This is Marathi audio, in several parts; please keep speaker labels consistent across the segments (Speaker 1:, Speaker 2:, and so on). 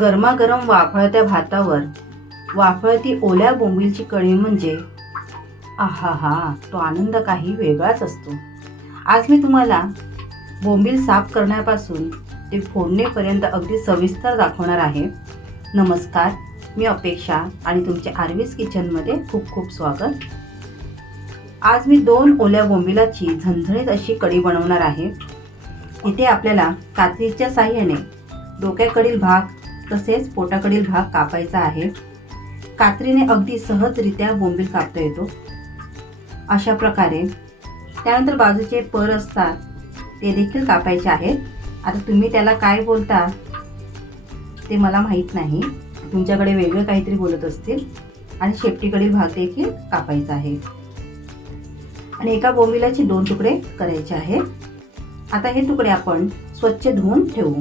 Speaker 1: गरमागरम वाफळत्या भातावर. वाफळती ओल्या बोंबीलची कढी म्हणजे आहा हा तो आनंद काही वेगळाच असतो. आज मी तुम्हाला बोंबील साफ करण्यापासून ते फोडणेपर्यंत अगदी सविस्तर दाखवणार आहे. नमस्कार मी अपेक्षा आणि तुमचे आर्वीस किचनमध्ये खूप खूप स्वागत. आज मी दोन ओल्या बोंबिलाची झणझणीत अशी कढी बनवणार आहे. इथे आपल्याला कात्रीच्या साह्याने डोक्याकडील भाग तसेच पोटाकडील भाग कापायचा आहे. कात्रीने अगदी सहजरित्या बोंबील कापता येतो. अशा प्रकारे त्यानंतर बाजूचे पर असतात ते देखील कापायचे आहेत. आता तुम्ही त्याला काय बोलता ते मला माहीत नाही. तुमच्याकडे वेगळं काहीतरी बोलत असतील आणि शेपटीकडील भाग देखील कापायचा आहे. आणि एका बोंबिलाचे दोन तुकडे करायचे आहेत. आता हे तुकडे आपण स्वच्छ धुवून ठेवू.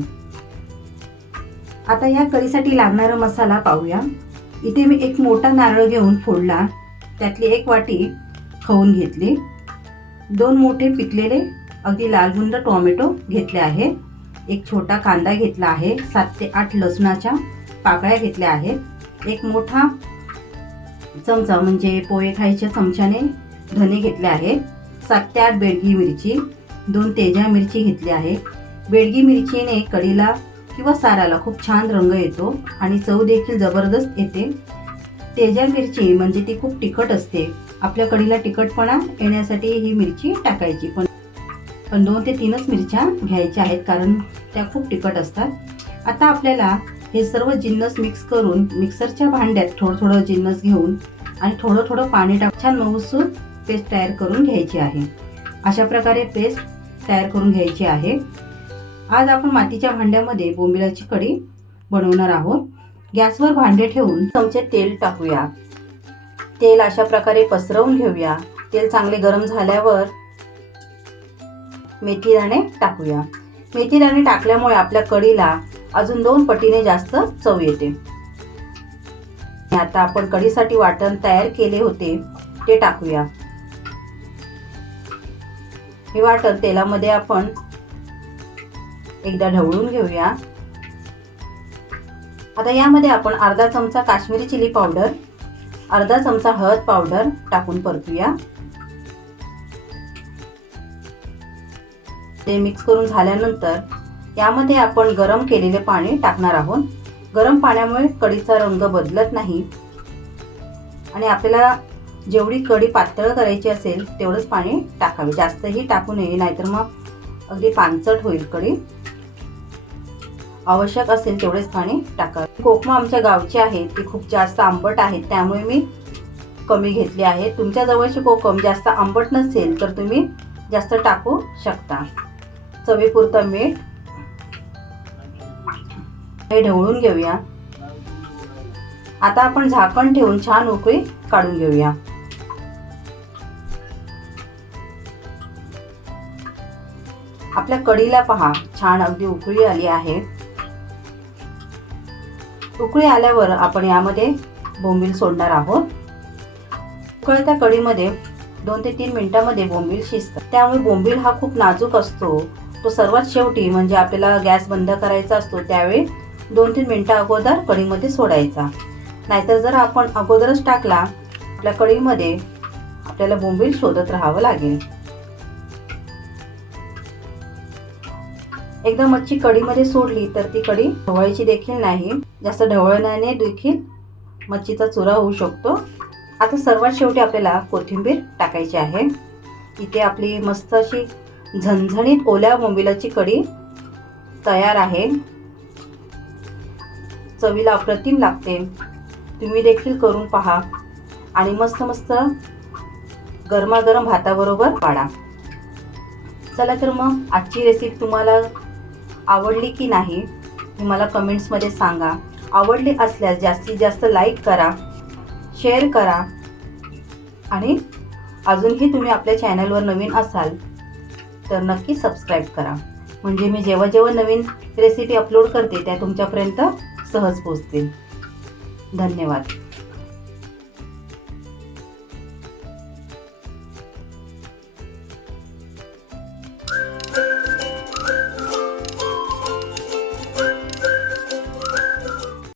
Speaker 1: आता या करीसाठी लागणारा मसाला पाहूया. इथे मी एक मोठा नारळ घेऊन फोडला. त्यातली एक वाटी खवून घेतली. दोन मोठे पिकलेले अगदी लालगुंद टोमॅटो घेतले आहे. एक छोटा कांदा घेतला आहे. सात ते आठ लसणाच्या पाकळ्या घेतल्या आहेत. एक मोठा चमचा म्हणजे पोहे खायच्या चमच्याने धने घेतले आहेत सात ते आठ बेडगी मिरची दोन तेजा मिरची घेतली आहे. बेडगी मिरचीने कढीला किंवा साराला खूप छान रंग येतो आणि चव देखील जबरदस्त येते. तेजा मिरची म्हणजे ती खूप तिखट असते. आपल्या कडीला तिखटपणा येण्यासाठी ही मिरची टाकायची. पण पण दोन ते तीनच मिरच्या घ्यायच्या आहेत कारण त्या खूप तिखट असतात. आता आपल्याला हे सर्व जिन्नस मिक्स करून मिक्सरच्या भांड्यात थोडं थोडं जिन्नस घेऊन आणि थोडं थोडं पाणी टाक छान मऊसूर पेस्ट तयार करून घ्यायची आहे. अशा प्रकारे पेस्ट तयार करून घ्यायची आहे. आज आपण मातीच्या भांड्यामध्ये बोंबिलाची कढी बनवणार आहोत. गॅसवर भांडे ठेवून चमचे तेल टाकूया. तेल अशा प्रकारे पसरवून घेऊया. तेल चांगले गरम झाल्यावर मेथी दाणे टाकूया. मेथी दाणे टाकल्यामुळे आपल्या कढीला अजून दोन पटीने जास्त चव येते. आता आपण कढीसाठी वाटण तयार केले होते ते टाकूया. हे वाटण तेलामध्ये आपण एकदा ढवळून घेऊया. आता यामध्ये आपण अर्धा चमचा काश्मीरी चिली पावडर अर्धा चमचा हळद पावडर टाकून परतूया. ते मिक्स करून झाल्यानंतर यामध्ये आपण गरम केलेले पाणी टाकणार आहोत. गरम पाण्यामुळे कढीचा रंग बदलत नाही. आणि आपल्याला जेवढी कढी पातळ करायची असेल तेवढंच पाणी टाकावे. जास्तही टाकू नये नाहीतर मग अगदी पानचट होईल कढी. आवश्यक असेल तेवढेच पाणी टाकावे. कोकमा आमच्या गावची आहे ती खूप जास्त आंबट आहे त्यामुळे मी कमी घेतली आहे. तुमच्या जवळची कोकम जास्त आंबट नसेल तर तुम्ही जास्त टाकू शकता. चवीपुरतं मीठ. हे ढवळून घेऊया. आता आपण झाकण ठेवून छान उकळी काढून घेऊया. आपल्या कढीला पहा छान अगदी उकळी आली आहे. उकळी आल्यावर आपण यामध्ये बोंबील सोडणार आहोत. उकळत्या कढीमध्ये दोन ते तीन मिनिटामध्ये बोंबील शिजतात त्यामुळे बोंबील हा खूप नाजूक असतो. तो सर्वात शेवटी म्हणजे आपल्याला गॅस बंद करायचा असतो त्यावेळी दोन तीन मिनटं अगोदर कढीमध्ये सोडायचा. नाहीतर जर आपण अगोदरच टाकला आपल्या कढीमध्ये आपल्याला बोंबील शोधत राहावं लागेल. एकदा मच्छी कढीमध्ये सोडली तर ती कढी ढवळायची देखील नाही. जास्त ढवळण्याने देखील मच्छीचा चुरा होऊ शकतो. आता सर्वात शेवटी आपल्याला कोथिंबीर टाकायची आहे. इथे आपली मस्त अशी झणझणीत ओल्या बोंबिलाची कढी तयार आहे. चवीला अप्रतिम लागते. तुम्ही देखील करून पहा आणि मस्त मस्त गरमागरम भाताबरोबर पाडा चला तर मग आजची रेसिपी तुम्हाला आवडली की नाही हे मला कमेंट्समध्ये सांगा. आवडली असल्यास जास्तीत जास्त लाईक करा शेअर करा आणि अजूनही तुम्ही आपल्या चॅनलवर नवीन असाल तर नक्की सबस्क्राईब करा. म्हणजे मी जेव्हा जेव्हा नवीन रेसिपी अपलोड करते त्या तुमच्यापर्यंत सहज पोचतील धन्यवाद.